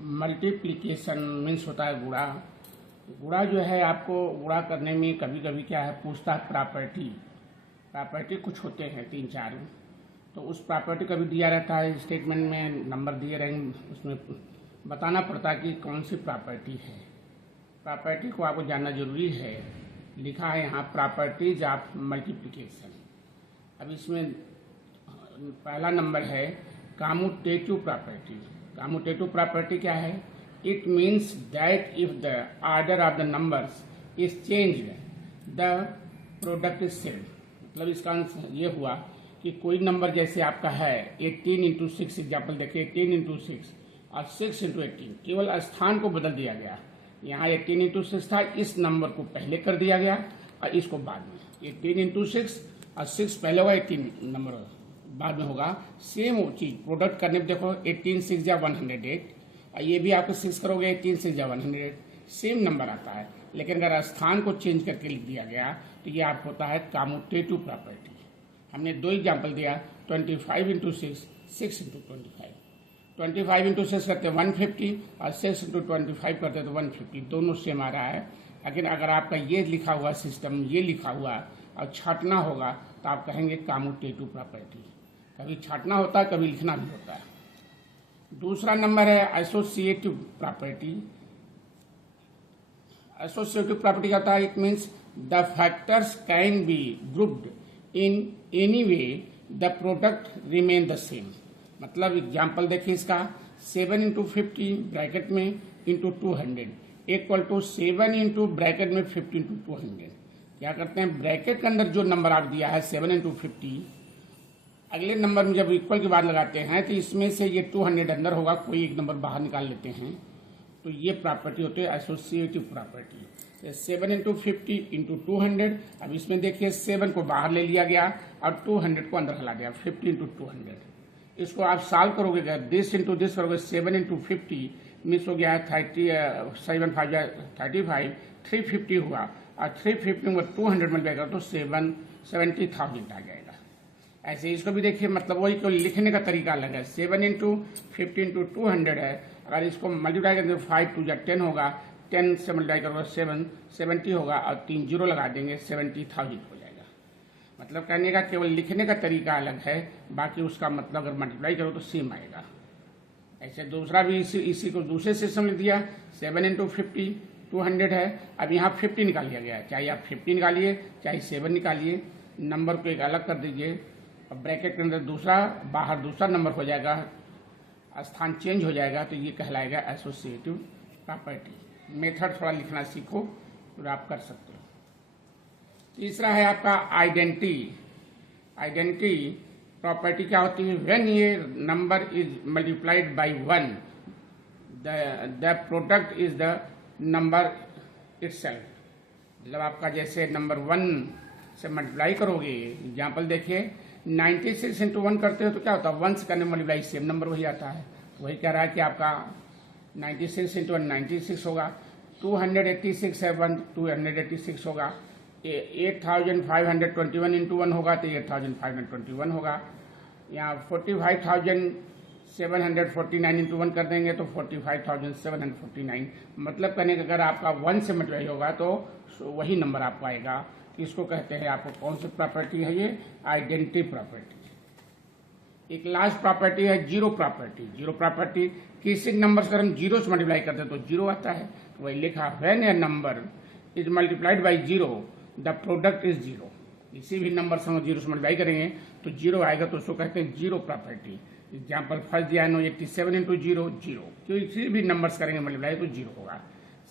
Multiplication means होता है गुणा। गुणा जो है आपको गुणा करने में कभी कभी क्या है पूछता है प्रॉपर्टी कुछ होते हैं 3-4, तो उस प्रॉपर्टी का भी दिया रहता है स्टेटमेंट में, नंबर दिए रहेंगे, उसमें बताना पड़ता है कि कौन सी प्रॉपर्टी है। प्रॉपर्टी को आपको जानना जरूरी है। लिखा है यहाँ प्रॉपर्टीज ऑफ मल्टीप्लिकेशन। अब इसमें पहला नंबर है कम्यूटेटिव प्रॉपर्टी। कम्यूटेटिव प्रॉपर्टी क्या है? It means that if the order of the numbers is changed the product is same. मतलब इसका आंसर ये हुआ कि कोई नंबर जैसे आपका है 18 इंटू 6, एग्जाम्पल देखिए 18 इंटू 6 और 6 इंटू 18, केवल स्थान को बदल दिया गया। यहाँ 18 इंटू 6 था, इस नंबर को पहले कर दिया गया और इसको बाद में। 18 इंटू 6 और 6 पहले होगा, 18 नंबर बाद में होगा। सेम चीज प्रोडक्ट करने में देखो 18 6 या 108 और ये भी आपको 6 करोगे 18 6 या 108, सेम नंबर आता है। लेकिन अगर स्थान को चेंज करके लिख दिया गया तो ये आप होता है कम्यूटेटिव प्रॉपर्टी। हमने 2 एग्जाम्पल दिया, 25 इंटू 6, 6 इंटू 25। 25 इंटू 6 करते 150 और 6 इंटू 25 करते तो 150, दोनों सेम आ रहा है। लेकिन अगर आपका ये लिखा हुआ सिस्टम ये लिखा हुआ और छाटना होगा तो आप कहेंगे कम्यूटेटिव प्रॉपर्टी। कभी छाटना होता है, कभी लिखना भी होता है। दूसरा नंबर है एसोसिएटिव प्रॉपर्टी। एसोसिएटिव प्रॉपर्टी क्या होता है? It means the factors can be grouped in any way the product remain the same. मतलब एग्जाम्पल देखिए इसका 7 इंटू 50 ब्रैकेट में into 200 equal to 7 into bracket में 50 इंटू 200। क्या करते हैं, ब्रैकेट के अंदर जो नंबर आप दिया है 7 इंटू 50, अगले नंबर में जब इक्वल के बाद लगाते हैं तो इसमें से ये 200 अंदर होगा, कोई एक नंबर बाहर निकाल लेते हैं, तो ये प्रॉपर्टी होती है एसोसिएटिव प्रॉपर्टी। 7 into 50 into 200। अब इसमें देखिए 7 को बाहर ले लिया गया और 200 को अंदर हला दिया, 50 इंटू 200। इसको आप सॉल्व करोगे, दिस इंटू दिस करोगे, 7 इंटू 50 मिस हो गया है 7 5 35, 350 हुआ और 350 में 200 मल्टीप्लाई करो तो 70,000 आ जाएगा। ऐसे इसको भी देखिए, मतलब वही को लिखने का तरीका अलग है। 7 इंटू 50 इंटू 200 है, अगर इसको मल्टीप्लाई करेंगे 5 2 10 होगा, 10 से मल्टीप्लाई करोगे 70 होगा और 3 जीरो लगा देंगे 70,000 हो जाएगा। मतलब कहने का केवल लिखने का तरीका अलग है, बाकी उसका मतलब अगर मल्टीप्लाई करो तो सेम आएगा। ऐसे दूसरा भी इसी को दूसरे सिस्टम में दिया, 7 इंटू 50 200 है। अब यहाँ 50 निकाल लिया गया है, चाहे आप 50 निकालिए चाहे 7 निकालिए, नंबर को एक अलग कर दीजिए। अब ब्रैकेट के अंदर दूसरा, बाहर दूसरा नंबर हो जाएगा, स्थान चेंज हो जाएगा, तो ये कहलाएगा एसोसिएटिव प्रॉपर्टी। मेथड थोड़ा लिखना सीखो तो आप कर सकते हो। तीसरा है आपका आइडेंटिटी। आइडेंटिटी प्रॉपर्टी क्या होती है? व्हेन ये number is multiplied by 1 the product is the number itself. मतलब आपका जैसे नंबर 1 से मल्टीप्लाई करोगे, एग्जाम्पल देखिए 96 इंटू 1 करते हो तो क्या होता है, 1 से करने मल्टीप्लाई सेम नंबर वही आता है। वही कह रहा है कि आपका 96 इंटू 1 96 होगा, 286 है 1 286 होगा, 8521 इंटू 1 होगा तो 8521 होगा। यहाँ 45,749 इंटू 1 कर देंगे तो 45,749। मतलब कहने का अगर आपका 1 से मल्टीप्लाई होगा तो वही नंबर आपको आएगा। इसको कहते हैं, आपको कौन सी प्रॉपर्टी है ये? Identity property. एक लास्ट प्रॉपर्टी है जीरो प्रॉपर्टी। जीरो प्रॉपर्टी किसी नंबर से हम जीरो से मल्टीप्लाई करते हैं तो जीरो आता है, तो वही लिखा when A number is multiplied by zero the product is zero. किसी भी नंबर से हम जीरो से मल्टीप्लाई करेंगे तो जीरो आएगा, तो उसको कहते हैं जीरो प्रॉपर्टी। एग्जाम्पल फर्स्ट दिया है 87 इंटू 0 0, किसी भी नंबर से करेंगे मल्टीप्लाई तो जीरो होगा।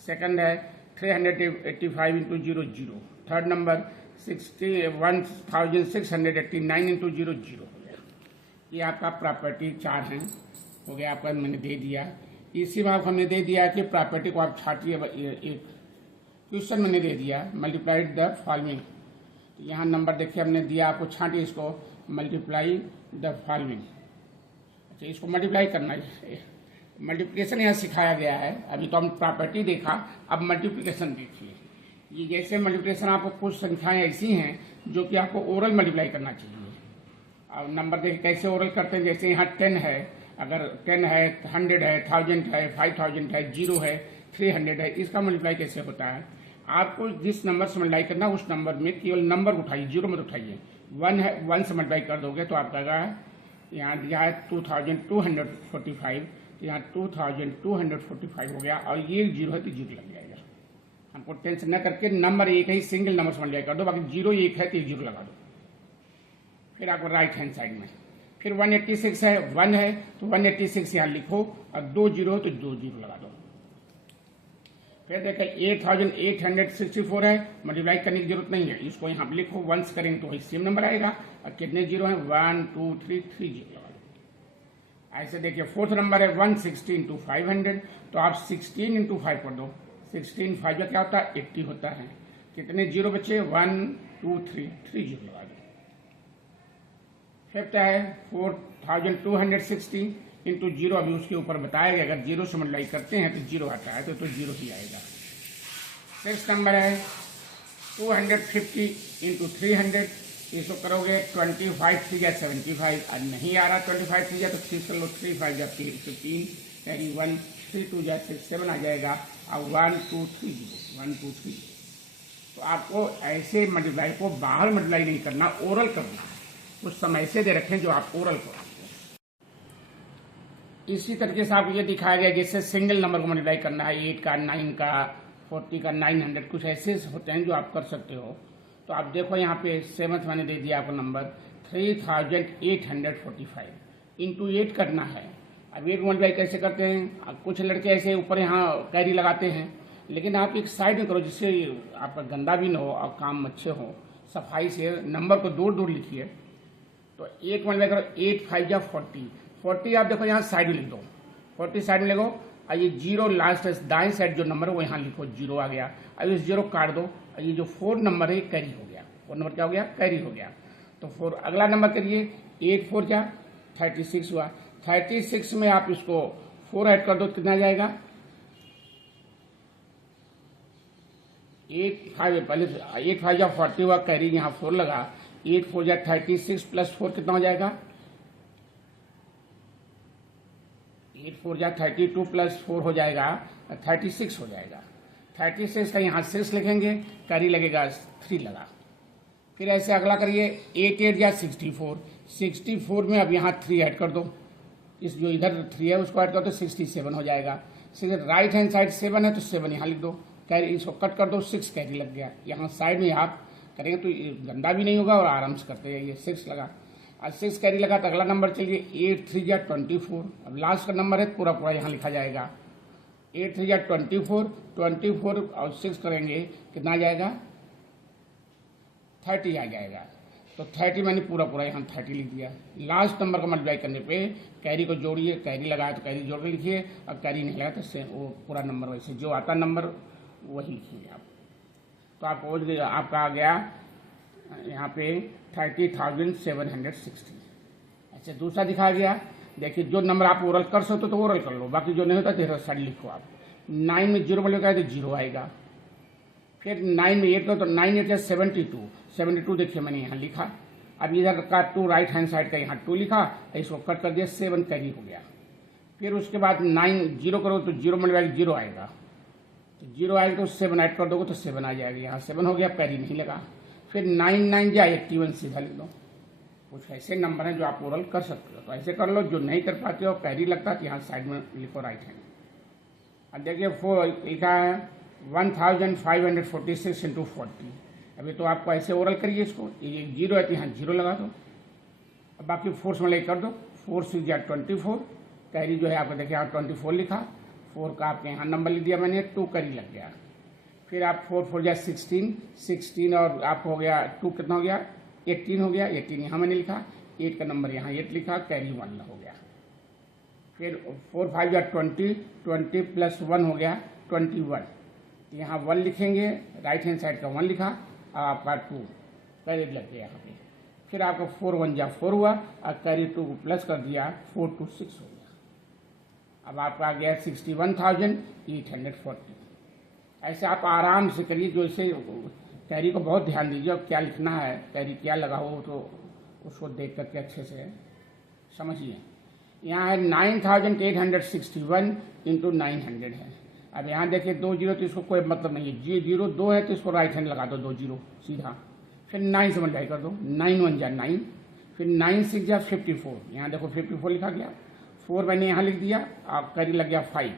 सेकंड है 385 इंटू 0 0। थर्ड नंबर 1689 इंटू 0 0 हो गया। ये आपका प्रॉपर्टी 4 है, हो गया आपका, मैंने दे दिया। इसी में हमने दे दिया कि प्रॉपर्टी को आप छाटिए। एक क्वेश्चन मैंने दे दिया, मल्टीप्लाइड द फॉलोइंग। तो यहाँ नंबर देखिए हमने दिया, आपको छाटिए इसको, मल्टीप्लाई द फॉलोइंग। अच्छा, इसको मल्टीप्लाई करना है, मल्टीप्लिकेशन यहाँ सिखाया गया है। अभी तो हम प्रॉपर्टी देखा, अब मल्टीप्लिकेशन देखिए। ये जैसे मल्टीप्लिकेशन आपको कुछ संख्याएं ऐसी हैं जो कि आपको ओरल मल्टीप्लाई करना चाहिए। अब नंबर देखिए कैसे ओरल करते हैं, जैसे यहाँ 10 है अगर 10 है, 100 है, 1000 है, 5000 है, 0 है, 300 है, इसका मल्टीप्लाई कैसे होता है? आपको जिस नंबर से मल्टीप्लाई करना उस नंबर में केवल नंबर उठाइए, 0 मत उठाइए। 1 है, 1 से मल्टीप्लाई कर दोगे तो आपका यहाँ दिया है 2245, यहाँ 2245 हो गया, और ये 0 है तो 0 लग जाएगा। हमको टेंशन न करके नंबर एक है, सिंगल नंबर से मल्टीप्लाई कर दो, बाकी 0 1 है तो 0 लगा दो। फिर आपको राइट हैंड साइड में फिर 186 है, 1 है तो 186 यहाँ लिखो, और 2 0 तो 2 0 लगा दो। फिर देखें 8864 है, मल्टीप्लाई करने की जरूरत नहीं है, इसको यहाँ पे लिखो, वंस करेंगे तो वही सेम नंबर आएगा। और कितने 0 है? 1 2 3 3 0 लगा दो। ऐसे देखिए फोर्थ नंबर है 160 इंटू 500, तो आप 16 इंटू 5 कर दो। 16 5 का क्या होता है? 80 होता है। कितने 0 बचे? 1 2 3 3 0 लगा दो। फिफ्थ है 4260 इंटू 0, अभी उसके ऊपर बताया गया, अगर 0 से मल्टीप्लाई करते हैं तो 0 आता है, तो 0 ही आएगा। सिक्स नंबर है 250 इंटू 300, इसको करोगे 25 3 या 75, आज नहीं आ रहा 25 3 या तो 3 कर लो, 3 5 या 15, यानी 1 3 2 या 6 7 आ जाएगा, और 1 2 3 0 1 2 3। तो आपको ऐसे मल्टीप्लाई को बाहर मल्टीप्लाई नहीं करना, ओरल करना, कुछ समय से दे रखें जो आप ओरल करो। इसी तरीके से आपको ये दिखाया गया जैसे सिंगल नंबर को मल्टीप्लाई करना है, 8 का, 9 का, 40 का, 900, कुछ ऐसे होते हैं जो आप कर सकते हो। तो आप देखो यहाँ पे सेवंथ मैंने दे दिया आपको नंबर 3845 इंटू 8 करना है। अब 8 मल्टीप्लाई कैसे करते हैं? अब कुछ लड़के ऐसे ऊपर यहाँ कैरी लगाते हैं, लेकिन आप एक साइड में करो जिससे आपका गंदा भी न हो और काम अच्छे हो, सफाई से नंबर को दूर दूर लिखिए। तो 8 मल्टीप्लाई करो, 8 5 या 40 आप देखो यहाँ साइड में लिख दो, 40 साइड में लिखो, और ये 0 लास्ट दाएं साइड जो नंबर है वो यहाँ लिखो, 0 आ गया। अब इस 0 काट दो, और ये जो 4 नंबर है ये कैरी हो गया। 4 नंबर क्या हो गया? कैरी हो गया। तो 4 अगला नंबर करिए, 8 4 क्या 36 हुआ। 36 में आप इसको 4 ऐड कर दो, कितना जाएगा? 8 5, पहले 8 5 या 40 हुआ, कैरी यहाँ 4 लगा, 8 4 या 36 प्लस 4 कितना हो जाएगा? 8 4 या 32 प्लस 4 हो जाएगा, 36 हो जाएगा। 36 का यहाँ 6 लिखेंगे, कैरी लगेगा 3 लगा। फिर ऐसे अगला करिए, 8 8 या 64, 64 में अब यहाँ 3 ऐड कर दो, इस जो इधर 3 है उसको ऐड कर दो, 67 हो जाएगा। राइट हैंड साइड 7 है तो 7 यहाँ लिख दो, कैरी इसको कट कर दो, 6 कैरी लग गया। यहाँ साइड में आप करेंगे तो गंदा भी नहीं होगा और आराम से करते जाइए। 6 लगा, आज 6 कैरी लगा तो अगला नंबर चलिए 8 3 या 24, अब लास्ट का नंबर है पूरा पूरा यहाँ लिखा जाएगा। 8 3 या 24 और 6 करेंगे कितना आ जाएगा? 30 आ जाएगा। तो 30 मैंने पूरा पूरा यहाँ 30 लिख दिया। लास्ट नंबर को मल्टीप्लाई करने पे कैरी को जोड़िए, कैरी लगाए तो कैरी जोड़ के लिखिए, और कैरी नहीं लगा तो वो पूरा नंबर वैसे जो आता नंबर वही लिखिए आप। तो आपका आ गया यहाँ पे 30,760। अच्छा दूसरा दिखाया गया, देखिए जो नंबर आप ओरल कर सकते हो तो ओरल कर लो, बाकी जो नहीं होता तो साइड लिखो आप। 9 में 0 मल्टीप्लाई तो 0 आएगा। फिर 9 में 8 तो 9 8 72 देखिए मैंने यहाँ लिखा। अब इधर का 2 राइट हैंड साइड का यहाँ 2 लिखा, इसको कट कर दिया, 7 कैरी हो गया। फिर उसके बाद 9 0 करो तो 0 मल्टीप्लाई 0 आएगा, तो 0 आएगा तो 7 ऐड कर दोगे तो 7 आ जाएगा, यहाँ 7 हो गया, कैरी नहीं लगा। फिर 9 9 या 81 सीधा लिख दो। कुछ ऐसे नंबर हैं जो आप ओरल कर सकते हो तो ऐसे कर लो, जो नहीं कर पाते हो कैरी लगता है तो यहाँ साइड में लिखो राइट हैंड। अब देखिए 4 लिखा है 1546 इंटू 40। अभी तो आपको ऐसे ओरल करिए इसको, ये 0 है तो यहाँ 0 लगा दो, अब बाकी 4 से मल्टीप्लाई कर दो, 4 6 या 24, कैरी जो है आपको देखिए यहाँ 24 लिखा, 4 का आपके यहाँ नंबर लिख दिया मैंने, 2 कैरी लग गया। फिर आप 4 4 या 16 और आप हो गया 2 कितना हो गया? 18 हो गया, 18 यहाँ मैंने लिखा, 8 का नंबर यहाँ 8 लिखा, कैरी 1 हो गया। फिर 4 5 या 20 प्लस 1 हो गया 21, यहाँ 1 लिखेंगे, राइट हैंड साइड का 1 लिखा, आपका 2 कैरी लग गया यहाँ पे। फिर आपका 4 1 या 4 हुआ, और कैरी 2 प्लस कर दिया, 4 2 6 हो गया। अब आपका आ गया 61,840। ऐसे आप आराम से करिए, जो इसे कैरी को बहुत ध्यान दीजिए और क्या लिखना है, कैरी क्या लगा हो तो उसको देख करके अच्छे से समझिए। यहाँ है 9861 इंटू 900 है। अब यहाँ देखिए 2 जीरो तो इसको कोई मतलब नहीं है, जी 0 2 है तो इसको राइट हैंड लगा दो 2 जीरो सीधा, फिर 9 से मल्टीप्लाई कर दो, 9 1 जा 9, फिर 9 6 जा 54, यहाँ देखो 54 लिखा गया, 4 मैंने यहाँ लिख दिया, आप करी लग गया 5,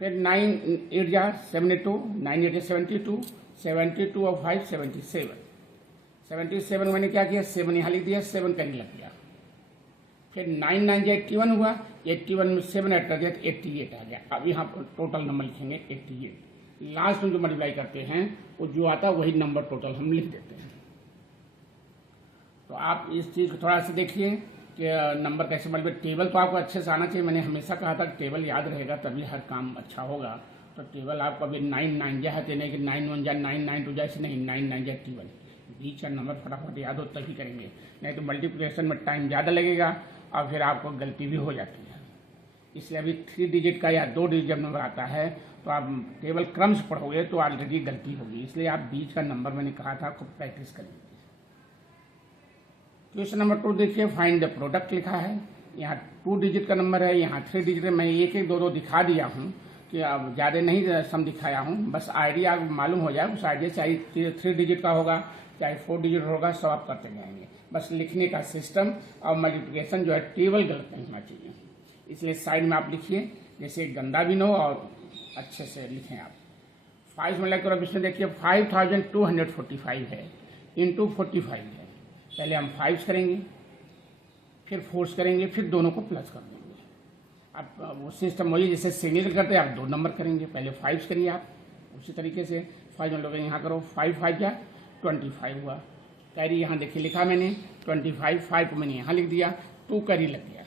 फिर 9 8 जा 72, 9 8 72, 72 और 5 77, 77 मैंने क्या किया 7 यहाँ लिख दिया, 7 करी लग गया, फिर 9 9 जा 81 हुआ, 81 में 7 ऐड कर दिया तो 88 आ गया। अब यहाँ पर टोटल नंबर लिखेंगे 88, लास्ट में जो मल्टीप्लाई करते हैं वो जो आता है वही नंबर टोटल हम लिख देते हैं। तो आप इस चीज़ को थोड़ा सा देखिए कि नंबर कैसे मल्टीप्लाई, टेबल तो आपको अच्छे से आना चाहिए। मैंने हमेशा कहा था टेबल याद रहेगा तभी हर काम अच्छा होगा। तो टेबल आपको अभी 9 9 जा है नहीं कि 9 1 जा 9 9 2 जा ऐसे नहीं, 9 9 जा 81, बीच का नंबर फटाफट याद हो तभी करेंगे, नहीं तो मल्टीप्लिकेशन में टाइम ज़्यादा लगेगा और फिर आपको गलती भी हो जाती है। इसलिए अभी 3 डिजिट का या 2 डिजिट जब नंबर आता है तो आप टेबल क्रम से पढ़ोगे तो ऑलरेडी गलती होगी, इसलिए आप बीच का नंबर मैंने कहा था खूब प्रैक्टिस करिए। क्वेश्चन नंबर 2 देखिए, फाइंड द प्रोडक्ट लिखा है। यहाँ 2 डिजिट का नंबर है, यहाँ 3 डिजिट है। मैं एक एक दो दिखा दिया हूँ कि अब ज़्यादा नहीं सम दिखाया हूँ, बस आइडिया आपको मालूम हो जाए। उस आइडिया चाहे 3 डिजिट का होगा चाहे 4 डिजिट होगा, सब आप करते जाएंगे। बस लिखने का सिस्टम और मल्टीप्लिकेशन जो है टेबल गलत नहीं होना चाहिए, इसलिए साइड में आप लिखिए जैसे गंदा भी न हो और अच्छे से लिखें आप। 5 में लगकर अब इसमें देखिए 5245 है इंटू 45 है। पहले हम 5 करेंगे, फिर 4 करेंगे, फिर दोनों को प्लस कर देंगे। आप वो सिस्टम वही जैसे सीनियर करते हैं, आप 2 नंबर करेंगे, पहले 5 करिए आप उसी तरीके से। 5 में लोग यहाँ करो, 5 5 जा 25 हुआ, कैरी यहाँ देखिए लिखा मैंने 25, 5 को मैंने यहाँ लिख दिया, 2 कैरी लग गया।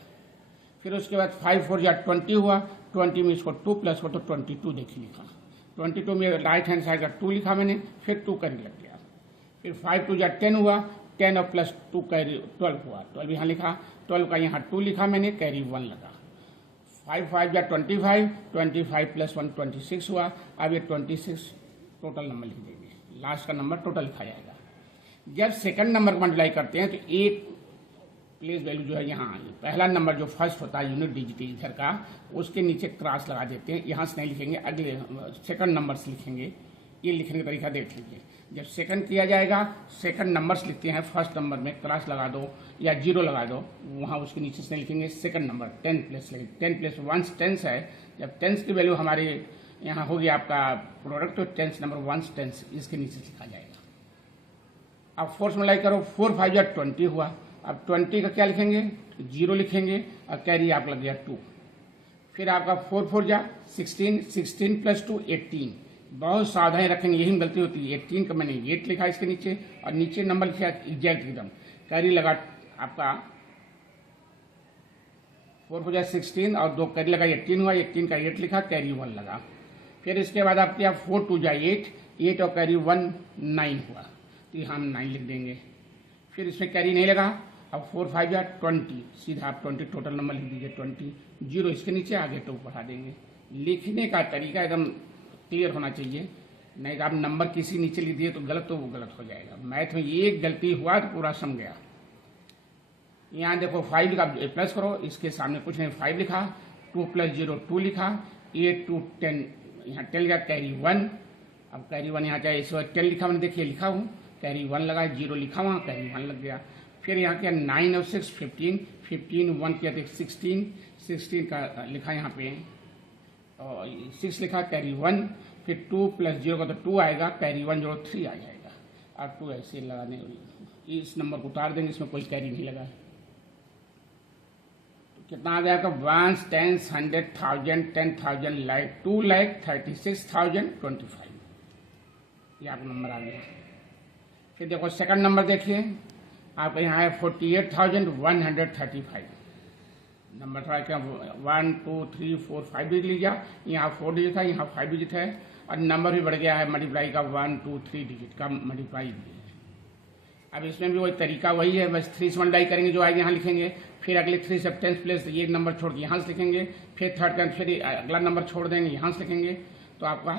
फिर उसके बाद 5 4 जा 20 हुआ, 20 में इसको 2 प्लस हो तो 22 देखिए लिखा, 22 में राइट हैंड साइड का 2 लिखा मैंने, फिर 2 कैरी लग गया। फिर 5 2 जा 10 हुआ, 10 और प्लस 2 कैरी 12 हुआ, 12 यहाँ लिखा, 12 का यहाँ 2 लिखा मैंने, कैरी 1 लगा। 5 5 जा 25, 25 प्लस 1 26 हुआ। अब ये 26 टोटल नंबर लिख देंगे, लास्ट का नंबर टोटल लिखा जाएगा। जब सेकंड नंबर को मल्टीप्लाई करते हैं तो एक प्लेस वैल्यू जो है यहाँ पहला नंबर जो फर्स्ट होता है यूनिट डिजिट इधर का, उसके नीचे क्रॉस लगा देते हैं। यहाँ से नहीं लिखेंगे, अगले सेकंड नंबर से लिखेंगे। ये लिखने का तरीका देख लीजिए, जब सेकंड किया जाएगा सेकंड नंबर्स लिखते हैं, फर्स्ट नंबर में क्रॉस लगा दो या 0 लगा दो, वहाँ उसके नीचे से नहीं लिखेंगे, सेकंड नंबर 10 प्लस लगेगा। 10 प्लस 1 10 है, जब 10 की वैल्यू हमारे यहाँ होगी आपका प्रोडक्ट तो 10 नंबर 1 10 इसके नीचे लिखा जाएगा। अब 4 मल्टीप्लाई करो, 4 5 जा 20 हुआ। अब 20 का क्या लिखेंगे, 0 लिखेंगे और कैरी आप लग गया 2। फिर आपका 4 4 जा 16, 16 प्लस 2 18। बहुत सावधानी रखेंगे, यही गलती होती है। 18 का मैंने 8 लिखा इसके नीचे और नीचे नंबर लिखा एग्जैक्ट एकदम, कैरी लगा आपका 4 4 जा 16 और 2 कैरी लगा 18 हुआ, 18 का 8 लिखा, कैरी 1 लगा। फिर इसके बाद आप क्या 4 2 जा 8, 8 और कैरी 1 9 हुआ, तो यहाँ हम 9 लिख देंगे। फिर इसमें कैरी नहीं लगा, अब 4 5 जा 20, सीधा आप 20 टोटल नंबर लिख दीजिए 20, 0 इसके नीचे आगे 2 बढ़ा देंगे। लिखने का तरीका एकदम क्लियर होना चाहिए, नहीं तो आप नंबर किसी नीचे लिख दिए तो गलत, तो वो गलत हो जाएगा। मैथ में एक गलती हुआ तो पूरा सम गया। यहाँ देखो 5 का प्लस करो, इसके सामने कुछ नहीं 5 लिखा, 2 प्लस 0 2 लिखा, 8 2 10 यहाँ 10 लिखा, कैरी 1। अब कैरी 1 यहाँ चाहे इस बार 10 लिखा मैंने, देखिए लिखा हूँ, कैरी 1 लगा, 0 लिखा वहाँ, कैरी 1 लग गया। फिर यहाँ किया 9 और 6 15, 15 1 किया तो 16, 16 का लिखा यहाँ पे और 6 लिखा, कैरी 1। फिर 2 प्लस 0 का तो 2 आएगा, कैरी 1 जो 3 आ जाएगा। और 2 ऐसे लगाने, इस नंबर को उतार देंगे, इसमें कोई कैरी नहीं लगा। तो कितना आ जाएगा 1 10 100 1000 10,000 लाख 2,36,025, ये आपका नंबर आ गया। फिर देखो सेकंड नंबर देखिए, आपका यहाँ है 48,135 नंबर, थोड़ा क्या 1 2 3 4 5 डिजिट लीजिए, यहाँ 4 डिजिट था, यहाँ 5 डिजिट है और नंबर भी बढ़ गया है मल्टीप्लाई का, 1 2 3 डिजिट का मल्टीप्लाई भी है। अब इसमें भी वही तरीका वही है, बस 3 से मल्टीप्लाई करेंगे जो आएगा यहाँ लिखेंगे, फिर अगले 3 से 10 प्लस ये नंबर छोड़ के यहाँ से लिखेंगे, फिर थर्ड का फिर अगला नंबर छोड़ देंगे यहाँ से लिखेंगे, तो आपका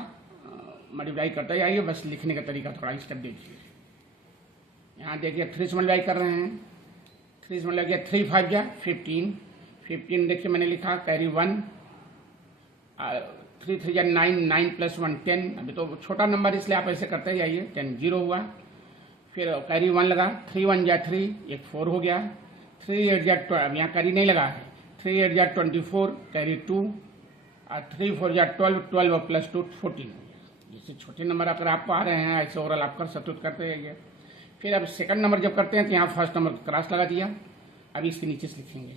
मल्टीप्लाई करते जाइए। बस लिखने का तरीका थोड़ा स्टेप देखिए। यहाँ देखिए 3 से मल्टीप्लाई कर रहे हैं, 3 से मल्टीप्लाई किया 3 5 जा 15, 15 देखिए मैंने लिखा कैरी 1, 3 3 जा 9, 9 प्लस 1 10। अभी तो छोटा नंबर इसलिए आप ऐसे करते जाइए। 10 0 हुआ। फिर कैरी 1 लगा, 3 1 जा 3, एक 4 हो गया। 3 8 जा 12, यहाँ कैरी नहीं लगा है। 3 8 जा 24, कैरी 2, और 3 4 जा 12, 12 प्लस 2 14 हो गया। जैसे छोटे नंबर अगर आपको आ रहे हैं ऐसे ओवरऑल आप कर सब्ट्रैक्ट करते जाइए। फिर अब सेकंड नंबर जब करते हैं तो यहाँ फर्स्ट नंबर को क्रॉस लगा दिया। अब इसके नीचे से लिखेंगे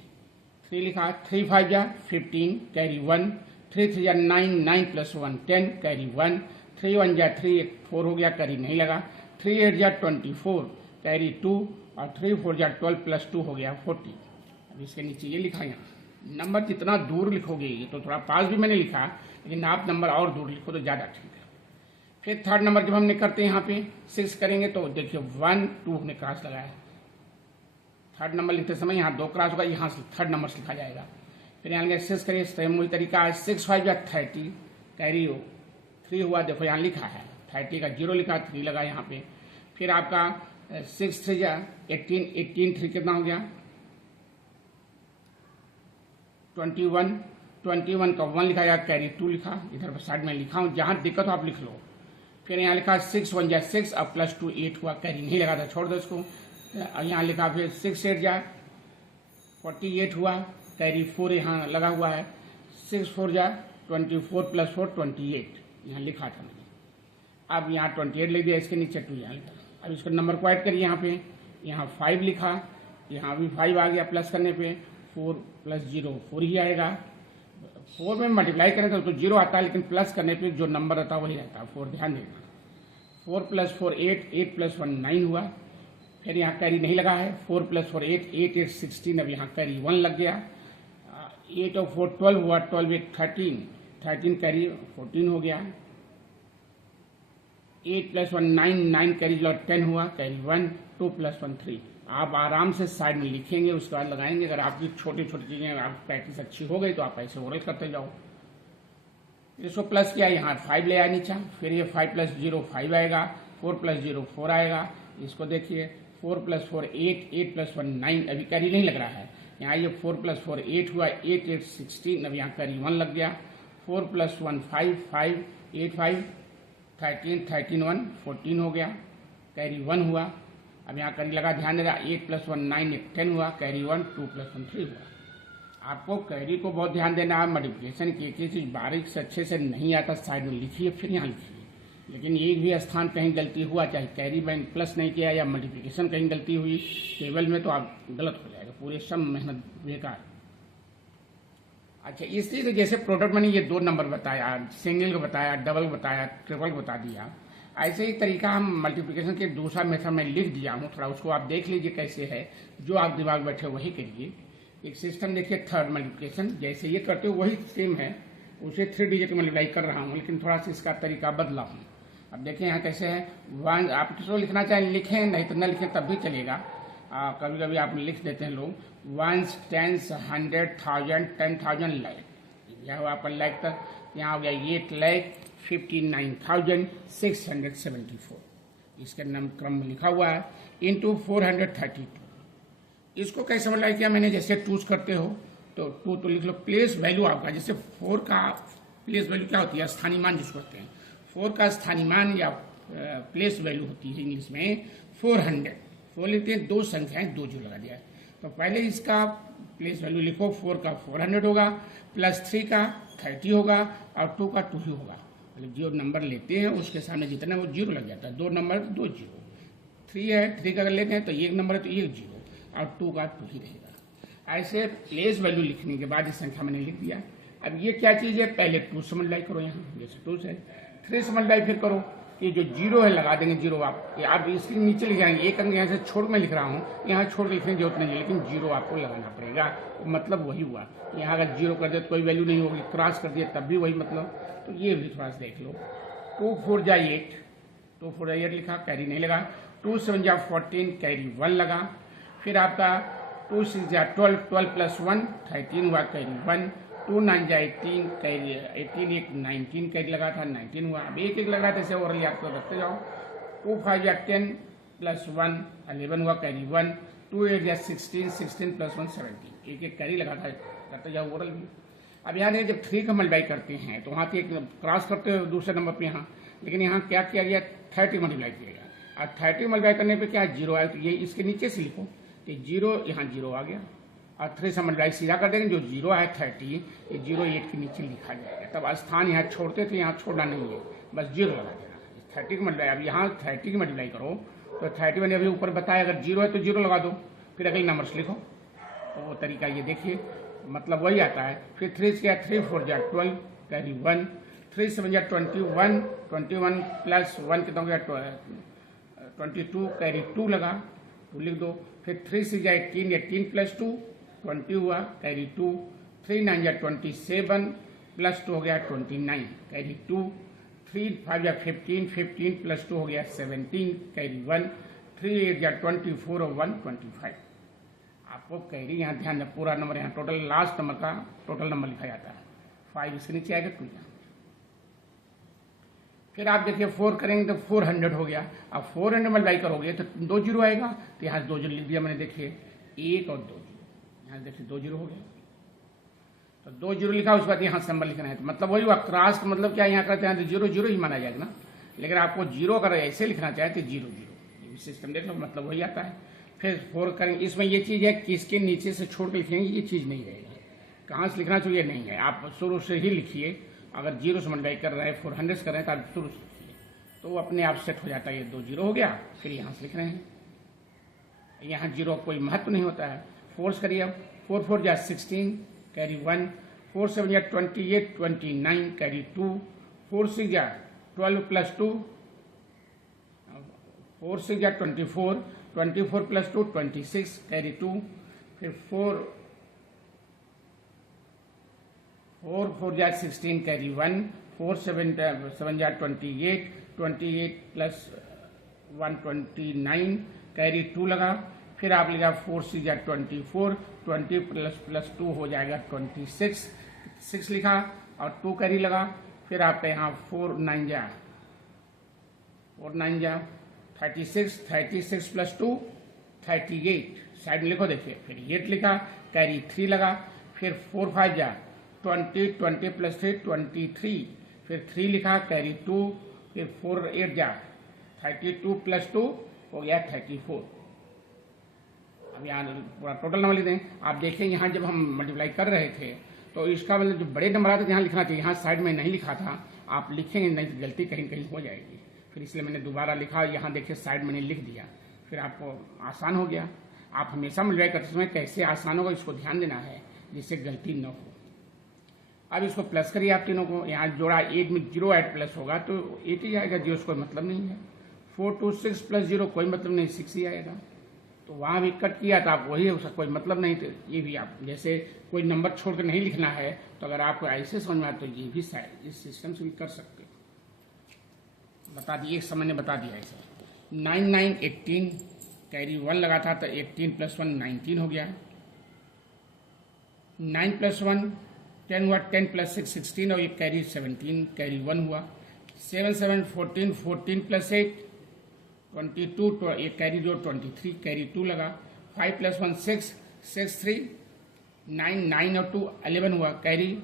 3 लिखा, 3 5 जा 15, कैरी 1, 3 3 जा 9, 9 प्लस 1 10, कैरी 1, 3 1 जा 3, एक 4 हो गया, कैरी नहीं लगा। 3 8 जा 24, कैरी 2, और 3 4 जा 12 प्लस 2 हो गया 40। अब इसके नीचे ये लिखा। यहाँ नंबर जितना दूर लिखोगे, ये तो थोड़ा पास भी मैंने लिखा, लेकिन आप नंबर और दूर लिखो तो ज़्यादा ठीक है। फिर थर्ड नंबर जब हमने करते हैं यहाँ पे 6 करेंगे तो देखिए 1 2 हमने क्रॉस लगाया। थर्ड नंबर लिखते समय यहाँ 2 क्रॉस होगा, यहाँ से थर्ड नंबर से लिखा जाएगा। फिर यहाँ लगे 6 करिए, सेम वही तरीका है। 6 5 जा 30, कैरी 3 हुआ, देखो यहाँ लिखा है 30 का 0 लिखा, 3 लगा यहाँ पे। फिर आपका 6 3 जा 18, 18 3 कितना हो गया 21, 21 का 1 लिखा जाएगा, कैरी 2 लिखा। इधर साइड में लिखा हूँ, जहाँ दिक्कत हो आप लिख लो। फिर यहाँ लिखा 6 1 जा 6, अब प्लस 2 8 हुआ, कैरी नहीं लगा था, छोड़ दो इसको। यहाँ लिखा फिर 6 8 जा 48 हुआ, कैरी 4 यहाँ लगा हुआ है। 6 4 जा 24 प्लस 4 28, यहाँ लिखा था मैंने। अब यहाँ 28 लिख दिया, इसके नीचे 2 यहाँ लिखा। अब इसको नंबर को ऐड करिए यहाँ पे, यहाँ 5 लिखा, यहाँ भी 5 आ गया, प्लस करने पे 4 प्लस 0 4 ही आएगा। 4 में मल्टीप्लाई करें तो 0 आता है, लेकिन प्लस करने पे जो नंबर रहता है वही रहता है 4, ध्यान देना। 4 प्लस 4 8, 8 प्लस 1 9 हुआ। फिर यहाँ कैरी नहीं लगा है, 4 प्लस 4 8, 8 8 16, अब यहाँ कैरी 1 लग गया। 8 और 4 12 हुआ, 12 8 13, 13 कैरी 14 हो गया। 8 प्लस 1 9, 9 कैरी 10 हुआ, कैरी 1, 2 प्लस 1 3। आप आराम से साइड में लिखेंगे, उसके बाद लगाएंगे। अगर आपकी छोटी छोटी चीजें आप प्रैक्टिस अच्छी हो गई तो आप ऐसे ओरल करते जाओ। इसको प्लस किया, यहाँ 5 ले आया नीचा। फिर ये 5 प्लस 0 5 आएगा, 4 प्लस 0 4 आएगा। इसको देखिए 4 प्लस 4 8, 8 प्लस 1 9, अभी कैरी नहीं लग रहा है। यहाँ ये 4 प्लस 4 8 हुआ, 8 8 16, अब यहाँ कैरी 1 लग गया। 4 प्लस 1 5, 5 8 5 13, 13 1 14 हो गया, कैरी 1 हुआ। अब यहाँ कैरी लगा, ध्यान देगा। 8 प्लस 1 9, 10 हुआ, कैरी 1, 2 प्लस 1 3 हुआ। आपको कैरी को बहुत ध्यान देना है। मल्टीप्लिकेशन की एक चीज बारीक से अच्छे से नहीं आता, साइड में लिखिए फिर यहाँ लिखिए। लेकिन एक भी स्थान कहीं गलती हुआ, चाहे कैरी में प्लस नहीं किया या मल्टीप्लिकेशन कहीं गलती हुई टेबल में, तो आप गलत हो जाएगा, पूरे सब मेहनत बेकार। अच्छा, इसलिए तो जैसे प्रोडक्ट मैंने ये 2 नंबर बताया, सिंगल को बताया, डबल को बताया, ट्रिपल को बता दिया, ऐसे ही तरीका हम मल्टीप्लिकेशन के दूसरा मेथड में लिख दिया हूँ। थोड़ा उसको आप देख लीजिए कैसे है, जो आप दिमाग में बैठे वही करिए। एक सिस्टम देखिए, थर्ड मल्टीप्लिकेशन जैसे ये करते हो वही सेम है, उसे 3 डिजिट मल्टीप्लाई कर रहा हूँ, लेकिन थोड़ा सा इसका तरीका बदला हूँ। अब देखें यहाँ कैसे है। 1 आप किसको लिखना चाहें लिखें, नहीं तो न लिखें तब भी चलेगा। कभी कभी आप लिख देते हैं लोग 1 10 100 1000 10,000 लाइक, यह हुआ अपन लाइक तक। यहाँ हो गया 8,59,674, इसके नाम क्रम में लिखा हुआ है, इंटू 432। इसको कैसे मल्टीप्लाई किया मैंने, जैसे टूज करते हो तो 2 तो लिख लो। प्लेस वैल्यू आपका, जैसे 4 का प्लेस वैल्यू क्या होती है, स्थानीय मान जिसको कहते हैं। 4 का स्थानीय मान या प्लेस वैल्यू होती है इंग्लिश में 400। 4 लिखते हैं, 2 संख्याएं 2 जो लगा दिया है। तो पहले इसका प्लेस वैल्यू लिखो, 4 का 400 होगा, प्लस 3 का 30 होगा, और 2 का 2 ही होगा। मतलब जो नंबर लेते हैं उसके सामने जितना वो 0 लग जाता है। 2 नंबर 2 0, 3 है, 3 का अगर लेते हैं तो 1 नंबर है तो 1 0, और 2 का 2 ही रहेगा। ऐसे प्लेस वैल्यू लिखने के बाद इस संख्या मैंने लिख दिया। अब ये क्या चीज है, पहले 2 से मल्टीप्लाई करो, यहाँ जैसे 2 से 3 से मल्टीप्लाई फिर करो। ये जो 0 है लगा देंगे 0, आप इसके नीचे लिख जाएंगे। एक अंक यहाँ से छोड़ मैं लिख रहा हूँ, यहाँ छोड़ के लिखने की जरूरत नहीं है, लेकिन 0 आपको लगाना पड़ेगा। मतलब वही हुआ। यहाँ अगर 0 कर दे तो कोई वैल्यू नहीं होगी, क्रॉस कर दिया तब भी वही मतलब। तो ये भी थोड़ा सा देख लो। 2 4 जा 8, 2 4 जा 8 लिखा, कैरी नहीं लगा। 2 7 जा 14, कैरी 1 लगा। फिर आपका 2 6 जा 12, 12 प्लस 1 13 हुआ, कैरी 1। 2 9 जा 18, कैरी 18 एक 19 कैरी लगा था, 19 हुआ। अब एक एक लगा था, ऐसे ओरली आपको रखते जाओ। 2 5 जा 10 प्लस 1 11 हुआ, कैरी 1। 2 8 जा 16, 16 प्लस 1 17, एक एक कैरी लगा था, करते जाओ ओरल भी। अब यहाँ देखिए जब 3 का मल्टीप्लाई करते हैं तो वहाँ पे एक क्रॉस करते हो दूसरे नंबर पे यहाँ, लेकिन यहाँ क्या किया गया 30 मल्टीप्लाई किया गया। अब 30 मल्टीप्लाई करने पे क्या 0 आया, तो ये इसके नीचे से लिखो तो 0 यहाँ 0 आ गया, और 3 से मल्टीप्लाई सीधा कर देंगे, जो 0 है 30 ये 0 8 के नीचे लिखा जाएगा। तब स्थान यहाँ छोड़ते थे, यहाँ छोड़ना नहीं है, बस 0 लगा देना। 30 की मल्टीप्लाई, अब यहाँ 30 की मल्टीप्लाई करो तो 30 मैंने अभी ऊपर बताया, अगर 0 है तो 0 लगा दो, फिर अगले नंबर से लिखो। तो वो तरीका ये देखिए, मतलब वही आता है। फिर 3 से 3 4 जा 12 कैरी 1, 3 7 जा 21, 21 प्लस 1 कितना हो गया 22 कैरी 2 लगा, 2 लिख दो। फिर 3 से जा 18, 18 प्लस 2 20 हुआ कैरी 2, 3 9 जा 27 प्लस 2 हो गया 29 कैरी 2, 3 5 जा 15, 15 प्लस 2 हो गया 17 कैरी 1, 3 8 जा 24 और 1 25। आपको कैरी यहाँ ध्यान दें, पूरा नंबर यहाँ टोटल लास्ट नंबर का टोटल नंबर लिखा जाता है। 5 इसके नीचे आएगा 2 यहाँ। फिर आप देखिए 4 करेंगे तो 400 हो गया। अब 400 मल्टीप्लाई करोगे तो 2 जीरो आएगा, तो यहाँ 2 जीरो लिख दिया मैंने, देखिए 1 और 2 जीरो, यहाँ देखिए 2 जीरो हो गया। तो 2 जीरो लिखा, उसके बाद यहाँ नंबर लिखना है। तो मतलब वही हुआ, क्रॉस का मतलब क्या यहाँ करते हैं तो 0 0 ही माना जाएगा ना, लेकिन आपको 0 अगर ऐसे लिखना चाहे तो 0 0, ये सिस्टम देख लो, मतलब वही आता है। फिर 4 करेंगे, इसमें ये चीज़ है कि इसके नीचे से छोड़ के लिखेंगे, ये चीज़ नहीं रहेगी, कहाँ से लिखना चाहिए नहीं है, आप शुरू से ही लिखिए। अगर 0 से मल्टीप्लाई कर रहे हैं 400 कर रहे हैं तो आप शुरू से लिखिए, तो वो अपने आप सेट हो जाता है। ये 2 जीरो हो गया, फिर यहाँ से लिख रहे हैं, यहाँ 0 कोई महत्व नहीं होता है। 4 करिए, अब 4 4 जा 16 कैरी 1, 4 7 जा 28 29 कैरी 2, 4 6 जा 12 प्लस 2, 4 6 जा 24, 24 प्लस 2 26 कैरी 2, फिर 4 4 जा 16 कैरी 1, 4 7 जा 28, 28 प्लस 1 29 कैरी 2 लगा। फिर आप लिखा 4 6 जा 24, 20 प्लस 2 हो जाएगा 26, 6 लिखा और 2 कैरी लगा। फिर आपका यहाँ 4 9 जा 36, 36 प्लस 2 38, साइड में लिखो देखिए। फिर 8 लिखा, कैरी 3 लगा। फिर 4 5 जा 20, 20 प्लस 3 23, फिर 3 लिखा, कैरी 2। फिर 4 8 जा 32 प्लस 2 हो गया 34। अब यहाँ पूरा टोटल नंबर लिख दें। आप देखें यहाँ जब हम मल्टीप्लाई कर रहे थे तो इसका मतलब जो बड़े नंबर आते थे यहाँ लिखना चाहिए, यहाँ साइड में नहीं लिखा था। आप लिखेंगे नहीं तो गलती कहीं कहीं हो जाएगी, फिर इसलिए मैंने दोबारा लिखा। यहाँ देखिए साइड मैंने लिख दिया, फिर आपको आसान हो गया। आप हमेशा मल्टीप्लाई करते समय कैसे आसान होगा इसको ध्यान देना है, जिससे गलती न हो। अब इसको प्लस करिए आप तीनों को, यहाँ जोड़ा 8 में 0 ऐड प्लस होगा तो 8 ही आएगा, 0 कोई मतलब नहीं है। 4 2 6 प्लस 0 कोई मतलब नहीं, 6 ही आएगा। तो वहाँ भी कट किया था आप, वही उसका कोई मतलब नहीं। तो ये भी आप जैसे कोई नंबर छोड़ कर नहीं लिखना है, तो अगर आपको ऐसे समझ में आए तो ये भी शायद इस सिस्टम से भी कर सकते हो। बता दिए, एक समय ने बता दिया ऐसे। 9 9 18 कैरी 1 लगा था तो 18 प्लस 1 19 हो गया। 9 प्लस 1 10 हुआ, 10 प्लस 6 16 और ये कैरी 17 कैरी 1 हुआ। 7 7 14 14 प्लस 8 22 तो ये कैरी जो 23 कैरी 2 लगा। 5 प्लस 1 6 6 3 9 9 और 2 11 हुआ, कैरी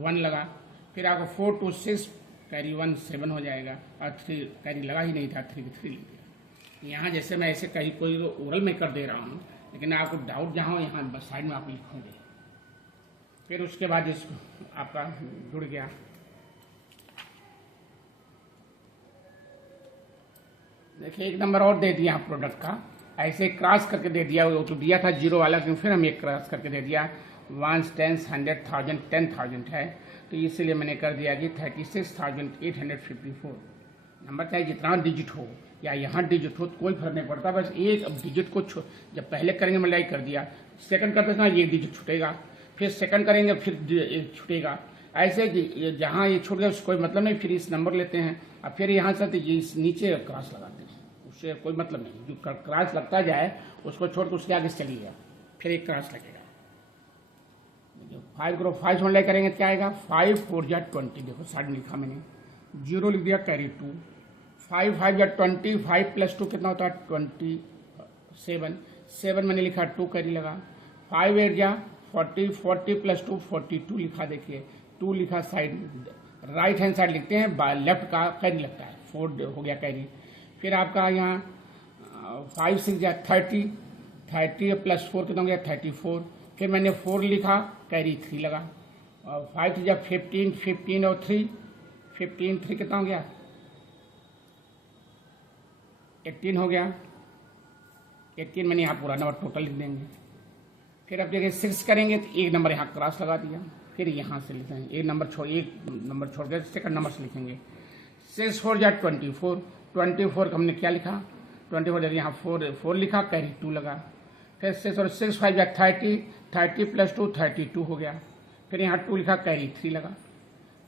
1 लगा। फिर आपको 4 2 6 कैरी 1 7 हो जाएगा और 3 कैरी लगा ही नहीं था, 3 3 लिख दिया। यहाँ जैसे मैं ऐसे कहीं कोई ओरल में कर दे रहा हूँ, लेकिन आपको डाउट जहाँ हो यहाँ साइड में आप लिखोगे। फिर उसके बाद इसको आपका जुड़ गया। देखिए एक नंबर और दे दिया प्रोडक्ट का, ऐसे क्रॉस करके दे दिया। वो तो दिया था 0 वाला, लेकिन फिर हम एक क्रॉस करके दे दिया। 1 10 100,000 10,000 है, तो इसलिए मैंने कर दिया कि 36,854। नंबर चाहे जितना डिजिट हो या यहाँ डिजिट हो कोई फर्क नहीं पड़ता, बस एक डिजिट को जब पहले करेंगे मल्टीप्लाई कर दिया, सेकंड करते समय एक डिजिट छूटेगा, फिर सेकंड करेंगे फिर एक छूटेगा। ऐसे जहाँ ये छूट गया उसको कोई मतलब नहीं, फिर इस नंबर लेते हैं और फिर यहाँ से ये इस नीचे क्रॉस लगाते हैं, उससे कोई मतलब नहीं। जो क्रॉस लगता जाए उसको छोड़ के उसके आगे चलिएगा, फिर एक क्रॉस लगेगा। 5 करो, 5 से मल्टीप्लाई करेंगे क्या आएगा, 5 4 जा 20। देखो साइड में लिखा मैंने, 0 लिख दिया, कैरी 2। 5 5 जा 20, 5 प्लस 2 कितना होता है 27। 7 मैंने लिखा, 2 कैरी लगा। 5 8 जा 40 प्लस 2 42 लिखा, देखिए 2 लिखा साइड, राइट हैंड साइड लिखते हैं, लेफ्ट का कैरी लगता है, 4 हो गया कैरी। फिर आपका यहाँ 5 6 या 30 प्लस 4 कितना हो गया 34। फिर मैंने 4 लिखा, कैरी 3 लगा, और 5 या 15 और 3 कितना हो गया 18 हो गया। 18 मैंने यहाँ पूरा नंबर टोटल लिख देंगे। फिर अब जगह 6 करेंगे तो एक नंबर यहाँ क्रॉस लगा दिया, फिर यहाँ से लिखेंगे एक नंबर छोड़ के सेकंड नंबर से लिखेंगे। 6 4 या 24 का हमने क्या लिखा 24 जगह यहाँ 4 लिखा, कैरी 2 लगा। फिर 6 और 6 5 या 30 प्लस 2 32 हो गया। फिर यहाँ 2 लिखा, कैरी 3 लगा।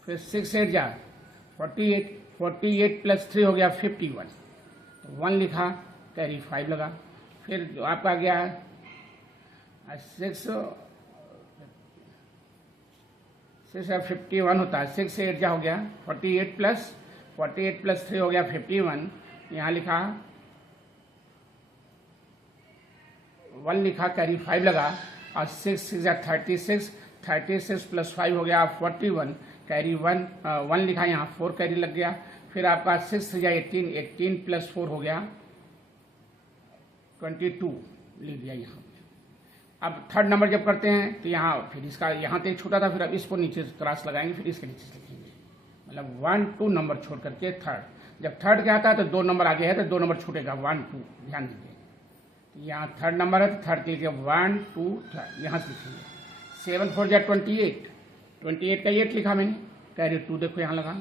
फिर 6 8 या 48 प्लस 3 हो गया 51, 1 लिखा, कैरी 5 लगा। फिर जो आपका गया है 6 51 होता है, 6 8 जा हो गया 48 प्लस 3 हो गया 51, यहाँ लिखा 1 लिखा, कैरी 5 लगा। और 6 6 या 36 प्लस 5 हो गया 41, कैरी 1 लिखा, यहाँ 4 कैरी लग गया। फिर आपका 6 या 18 प्लस 4 हो गया 22 लिख दिया यहाँ। अब थर्ड नंबर जब करते हैं तो यहाँ फिर इसका यहाँ तो एक छोटा था, फिर अब इसको नीचे क्रॉस लगाएंगे, फिर इसके नीचे लिखेंगे, मतलब 1 2 नंबर छोड़ करके थर्ड। जब थर्ड क्या आता है तो 2 नंबर आगे है तो 2 नंबर छूटेगा 1 2, ध्यान दीजिए। यहाँ थर्ड नंबर है तो थर्ड के लिए 1 2 3 यहाँ से लिखेंगे। 7 4 या 28 का 8 लिखा मैंने, कैरी 2 देखो यहाँ लगा।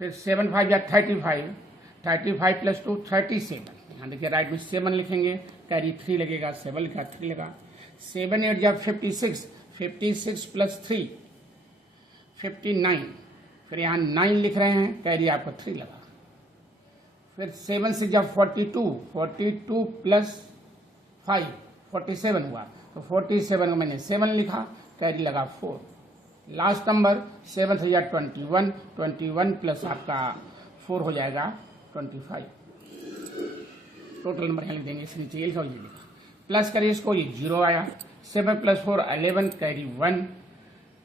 फिर 7 5 या 35 प्लस 2 37, यहाँ देखिए राइट में 7 लिखेंगे, कैरी 3 लगेगा, 7 लिखा 3 लगा। 7 8 या 56 प्लस 3 59, फिर यहाँ 9 लिख रहे हैं, कैरी आपका 3 लगा। फिर 7 6 या 42 प्लस 5 47 हुआ, तो 47 को मैंने 7 लिखा, कैरी लगा 4। लास्ट नंबर 7 से या 21 प्लस आपका 4 हो जाएगा 25। टोटल नंबर यहाँ लिख देंगे, इसके नीचे ये लिखा प्लस करिए इसको, ये 0 आया। 7 प्लस 4 11, कैरी 1।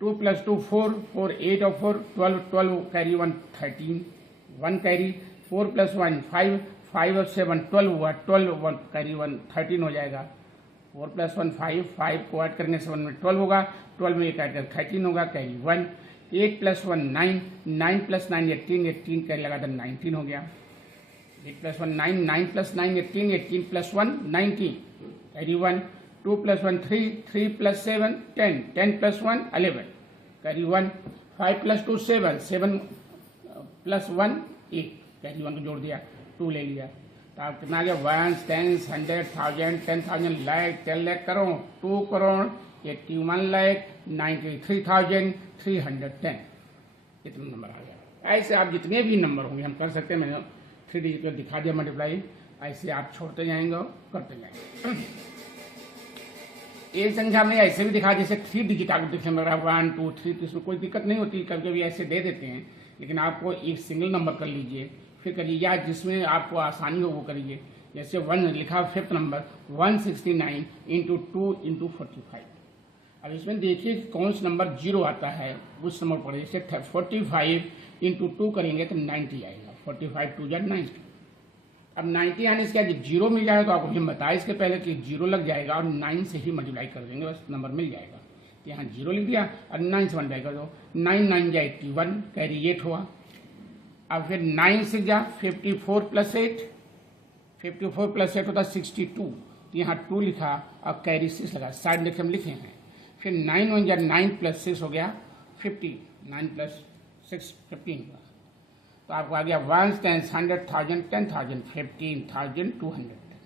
2 प्लस 2 4 8 और 4 12 कैरी 1 13, 1 कैरी। 4 प्लस 1 5 और 7 12 हुआ, 12 1 कैरी 1 13 हो जाएगा। 4 प्लस 1 5 को ऐड करने से 1 में 12 होगा, 12 में 1 ऐड कर 13 होगा, कैरी 1। 8 प्लस 1 9 प्लस 9 18 कैरी लगा था 19 हो गया। 8 plus 1 9 plus 9 18 plus 1 19, carry 1। 2 plus 1 3 plus 7 10 plus 1 11, carry 1। 5 plus 2 7 plus 1 8, carry 1 को जोड़ दिया, 2 ले लिया। तो आप कितना आ गया 1 10 100 1000 10,000 लाख 10 लाख करोड़ 2 करोड़ 81 लाख 93,310, इतना नंबर आ गया। ऐसे आप जितने भी नंबर होंगे हम कर सकते हैं, मैंने 3 डिजिट पर दिखा दिया मल्टीप्लाई, ऐसे आप छोड़ते जाएंगे और करते जाएंगे। एक संख्या में ऐसे भी दिखा, जैसे 3 डिजिट आपको दिखने लग रहा है 1 2 3, तो इसमें कोई दिक्कत नहीं होती, कभी कभी ऐसे दे देते हैं, लेकिन आपको एक सिंगल नंबर कर लीजिए, फिर करिए, या जिसमें आपको आसानी हो वो करिए। जैसे 1 लिखा 5th नंबर 169 इंटू 2 इंटू 45। अब इसमें देखिए कि कौन सा नंबर 0 आता है, उस नंबर पर जैसे 45 इंटू 2 करेंगे तो 90 आएगा, 45 2 या 90। अब 90 आने से क्या 0 मिल जाएगा, तो आपको हम बताया इसके पहले कि 0 लग जाएगा और 9 से ही मल्टीप्लाई कर देंगे, बस नंबर मिल जाएगा। तो यहाँ 0 लिख दिया और 9 से मल्टीप्लाई कर दो, 9 9 या 81, कैरी 8 हुआ। अब फिर 9 से जा 54 प्लस 8 होता 62, तो यहाँ 2 लिखा और कैरी 6 लगा, साइड लिखे हम लिखे हैं। फिर 9 1 या 9 प्लस 6 हो गया 50, 9 प्लस 6 15 हुआ। तो आपको आ गया 1 10 100,000 10,000 15,210।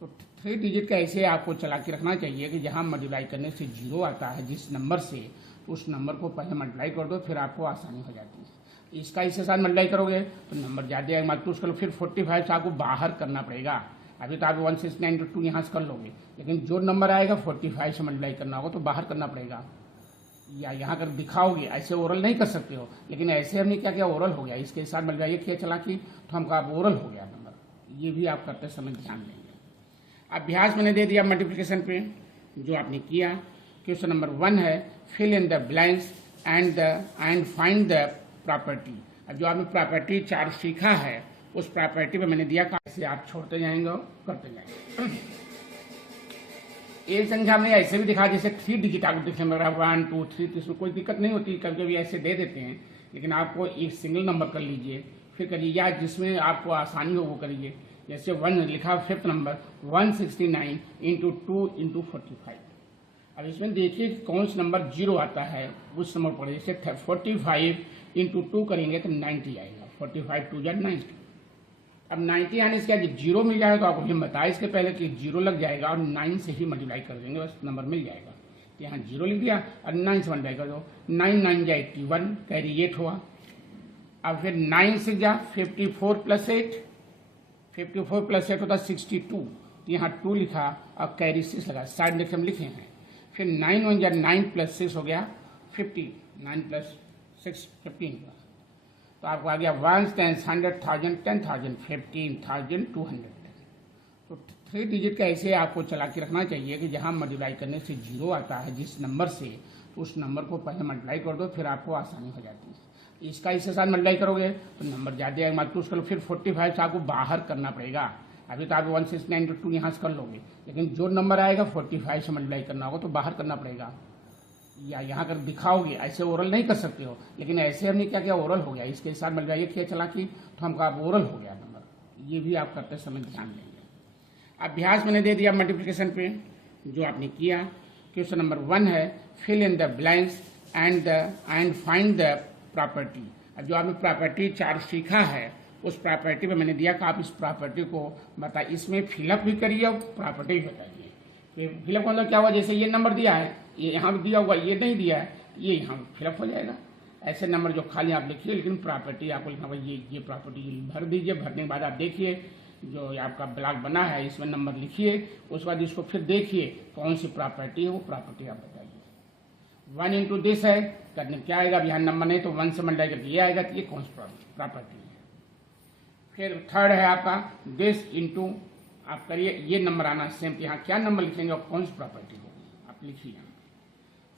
तो 3 डिजिट का ऐसे आपको चला के रखना चाहिए कि जहां मल्टीप्लाई करने से 0 आता है जिस नंबर से, तो उस नंबर को पहले मल्टीप्लाई कर दो, फिर आपको आसानी हो जाती है। इसका इसके साथ मल्टीप्लाई करोगे तो नंबर ज्यादा आएगा, मत उसको फिर 45 से आपको बाहर करना पड़ेगा। अभी तो आप 169 यहाँ से कर लोगे, लेकिन जो नंबर आएगा 45 से मल्टीप्लाई करना होगा तो बाहर करना पड़ेगा, या यहाँ कर दिखाओगे, ऐसे ओरल नहीं कर सकते हो। लेकिन ऐसे हमने क्या किया, ओरल हो गया, इसके साथ मल्टीप्लाई किया चला कि तो हमको आप ओरल हो गया नंबर, ये भी आप करते समय ध्यान देंगे। अभ्यास मैंने दे दिया मल्टीप्लिकेशन पे, जो आपने किया क्वेश्चन नंबर 1 है fill in the blanks and find the property. अब जो आपने प्रॉपर्टी 4 सीखा है उस प्रॉपर्टी पे मैंने दिया, कैसे आप छोड़ते जाएंगे और करते जाएंगे। एक संख्या में ऐसे भी दिखा, जैसे 3 डिजिट आपको दिखने में 1 2 3, तो इसमें कोई दिक्कत नहीं होती, कभी कभी ऐसे दे देते हैं, लेकिन आपको एक सिंगल नंबर कर लीजिए, फिर करिए, या जिसमें आपको आसानी हो वो करिए। जैसे 1 लिखा 5th नंबर 169 इंटू 2 इंटू 45। अब इसमें देखिए कौन सा नंबर 0 आता है उस नंबर पर, जैसे 45 इंटू 2 करेंगे तो 90 आएगा, 45 2 जा 90। अब 90 आने से क्या 0 मिल जाएगा, तो आपको हम बताया इसके पहले कि 0 लग जाएगा और 9 से ही मल्टीप्लाई कर देंगे, बस नंबर मिल जाएगा। तो यहाँ 0 लिख दिया और 9 से मल्टीप्लाई कर दो, 9 9 जा 81, कैरी 8 हुआ। अब फिर 9 से जा 54 प्लस 8, 54 प्लस 8 होता 62, तो यहाँ 2 लिखा और कैरी 6 लगा, साइड में हम लिखे हैं। फिर 9 1 जा 9 प्लस 6 हो गया 50, 9 प्लस 6 15 हुआ। तो आपको आ गया 1 10 100,000 10,000 15,200। तो 3 डिजिट का ऐसे आपको चला के रखना चाहिए कि जहां मल्टीप्लाई करने से 0 आता है जिस नंबर से, तो उस नंबर को पहले मल्टीप्लाई कर दो, फिर आपको आसानी हो जाती है। इसका इसके साथ मल्टीप्लाई करोगे तो नंबर ज्यादा आएगा, तो उसको फिर 45 से आपको बाहर करना पड़ेगा। अभी तो आप 169 इंटू 2 यहाँ से कर लोगे, लेकिन जो नंबर आएगा 45 से मल्टीप्लाई करना होगा तो बाहर करना पड़ेगा, या यहाँ कर दिखाओगे। ऐसे ओरल नहीं कर सकते हो, लेकिन ऐसे हमने क्या किया, ओरल हो गया, इसके साथ मल्टीप्लाई किया चला कि तो हमका ओरल हो गया नंबर। ये भी आप करते समय ध्यान देंगे। अभ्यास मैंने दे दिया मल्टीप्लिकेशन पे जो आपने किया। क्वेश्चन नंबर 1 है fill in the blanks and find the property. अब जो आपने प्रॉपर्टी 4 सीखा है उस प्रॉपर्टी पे मैंने दिया कि आप इस प्रॉपर्टी को बताइए, इसमें फिलअप भी करिए और प्रॉपर्टी भी बताइए। फिलअप मतलब क्या हुआ, जैसे ये नंबर दिया है, ये यहाँ भी दिया हुआ, ये नहीं दिया है, ये यहाँ फिलअप हो जाएगा। ऐसे नंबर जो खाली आप लिखिए, लेकिन प्रॉपर्टी आपको लिखना होगा, ये प्रॉपर्टी भर दीजिए। भरने के बाद आप देखिए जो आपका ब्लॉक बना है इसमें नंबर लिखिए, उसके बाद इसको फिर देखिए कौन सी प्रॉपर्टी है, वो प्रॉपर्टी आप बताइए। 1 इंटू दिस है, करने क्या आएगा, अब यहाँ नंबर नहीं तो 1 से मल्टीप्लाई करके ये आएगा, तो ये कौन सी प्रॉपर्टी है। फिर 3rd है आपका दिस इंटू, आप करिए, ये नंबर आना सेम, यहाँ क्या नंबर लिखेंगे और कौन सी प्रॉपर्टी होगी आप लिखिए।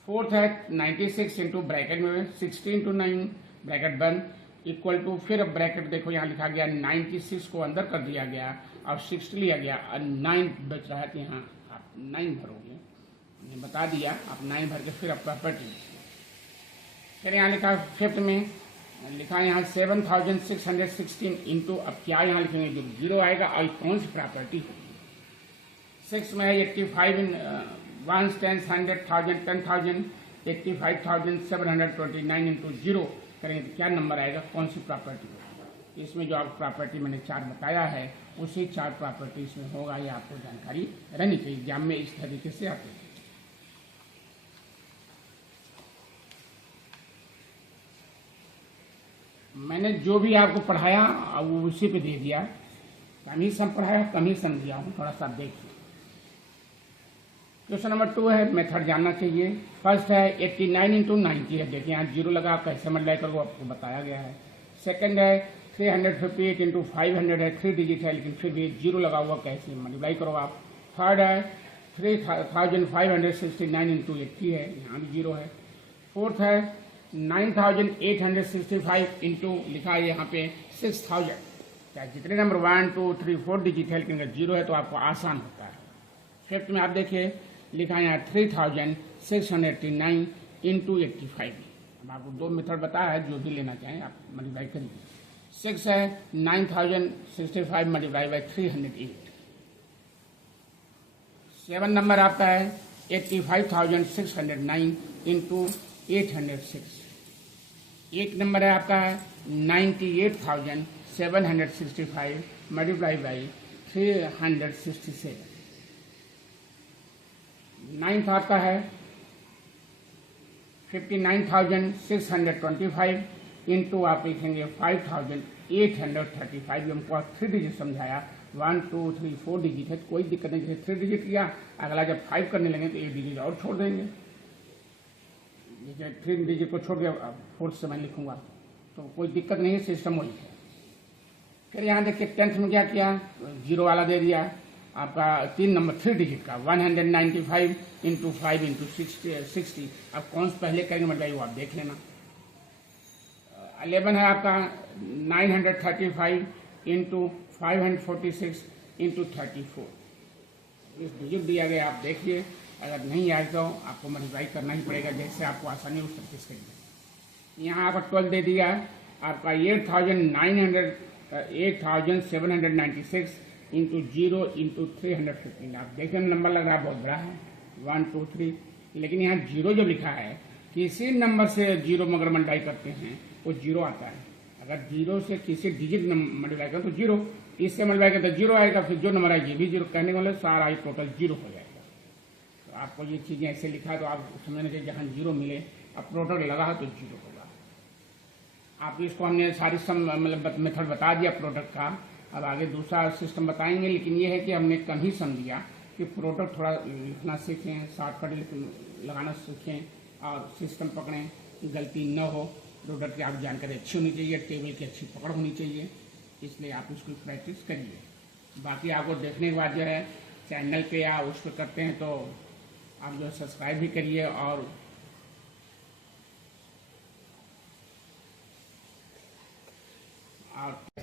4th है 96 इंटू ब्रैकेट में 60 इंटू 9 ब्रैकेट बंद इक्वल टू, फिर ब्रैकेट देखो यहाँ लिखा गया 96 को अंदर कर दिया गया और 60 लिया गया और 9 बच रहा है, तो यहाँ आप 9 भरोगे, मैंने बता दिया, आप 9 भर के फिर आप प्रॉपर्टी। फिर यहाँ लिखा 5th में लिखा यहाँ 7616 इंटू, अब क्या यहाँ लिखेंगे, जो 0 आएगा और कौन सी प्रॉपर्टी होगी। 6 में है 85 इन 1 10 100,000 10,000 85,729 इंटू 0 करेंगे तो क्या नंबर आएगा, कौन सी प्रॉपर्टी होगी। इसमें जो आप प्रॉपर्टी मैंने 4 बताया है उसी 4 प्रॉपर्टी इसमें होगा, ये आपको जानकारी रहनी चाहिए, एग्जाम में इस तरीके से आते हैं। मैंने जो भी आपको पढ़ाया वो उसी पे दे दिया, कम ही सम पढ़ाया कम ही सम दिया हूँ, थोड़ा सा देखिए। क्वेश्चन नंबर 2 है मेथड जानना चाहिए। फर्स्ट है 89 इंटू 90 है, देखिए यहाँ 0 लगा, कैसे मल्टीप्लाई करो आपको बताया गया है। सेकंड है 358 इंटू 500 है, 3 डिजिट है लेकिन फिर भी 0 लगा हुआ, कैसे मल्टीप्लाई करो आप। थर्ड है 3569 इंटू 80 है, यहाँ भी 0 है। फोर्थ है 9865 इंटू लिखा है यहाँ पे 6000, क्या जितने नंबर 1 2 3 4 डिजिट है लेकिन अगर 0 है तो आपको आसान होता है। फिफ्थ में आप देखिए लिखा है यहाँ 3689 इंटू 85। अब आपको 2 मेथड बताया है, जो भी लेना चाहें आप मल्टीप्लाई करिए। 6 है 9065 मल्टीप्लाई बाई 308। 7 नंबर आपका है 85,609 इंटू 806। 8 नंबर है आपका है 98,765 मल्टीप्लाई बाई 367। 9th आपका है 59,625 इंटू आप लिखेंगे 5,835। हमको 3 डिजिट समझाया, 1 2 3 4 डिजिट है, कोई दिक्कत नहीं। जैसे 3 डिजिट किया, अगला जब 5 करने लगे तो 1 डिजिट और छोड़ देंगे। जैसे 3 डिजिट को छोड़ दिया, 4th से मैं लिखूंगा तो कोई दिक्कत नहीं है, सिस्टम वही है। फिर यहाँ देखिए 10th में क्या किया, 0 वाला दे दिया आपका 3 नंबर 3 डिजिट का 195 इंटू 5 इंटू 60। अब कौन से पहले करेंगे मतलब वो आप देख लेना। 11 है आपका 935 इंटू 546 इंटू 34। इस डिजिट दिया गया, आप देखिए। अगर नहीं आए तो आपको मल्टीप्लाई करना ही पड़ेगा, जैसे आपको आसानी उस तरीके से करिए। यहाँ आपका 12 दे दिया है आपका 8796 इंटू 0 इंटू 315। आप देखने में नंबर लग रहा है बहुत बड़ा है 1 2 3, लेकिन यहाँ जीरो जो लिखा है, किसी नंबर से जीरो मगर मल्टीप्लाई करते हैं वो जीरो आता है। अगर जीरो से किसी डिजिट मल्टीप्लाई करें तो जीरो, इससे मल्टीप्लाई करें तो जीरो आएगा, फिर जो नंबर आएगा ये भी जीरो, कहने वाले सारा ही टोटल जीरो हो जाएगा। तो आपको ये चीज़ें ऐसे लिखा है तो आप समझना चाहिए जहाँ जीरो मिले, अब प्रोडक्ट लगा है तो जीरो होगा। आप इसको हमने सारी मतलब मेथड बता दिया प्रोडक्ट का। अब आगे दूसरा सिस्टम बताएंगे, लेकिन ये है कि हमने कम ही समझ लिया कि प्रोडक्ट थोड़ा लिखना सीखें, शॉर्टकट लगाना सीखें और सिस्टम पकड़ें, गलती न हो। प्रोडक्ट की आप जानकारी अच्छी होनी चाहिए, टेबल की अच्छी पकड़ होनी चाहिए, इसलिए आप उसकी प्रैक्टिस करिए। बाकी आपको देखने के बाद जो है चैनल पे या उस पर करते हैं तो आप जो सब्सक्राइब भी करिए और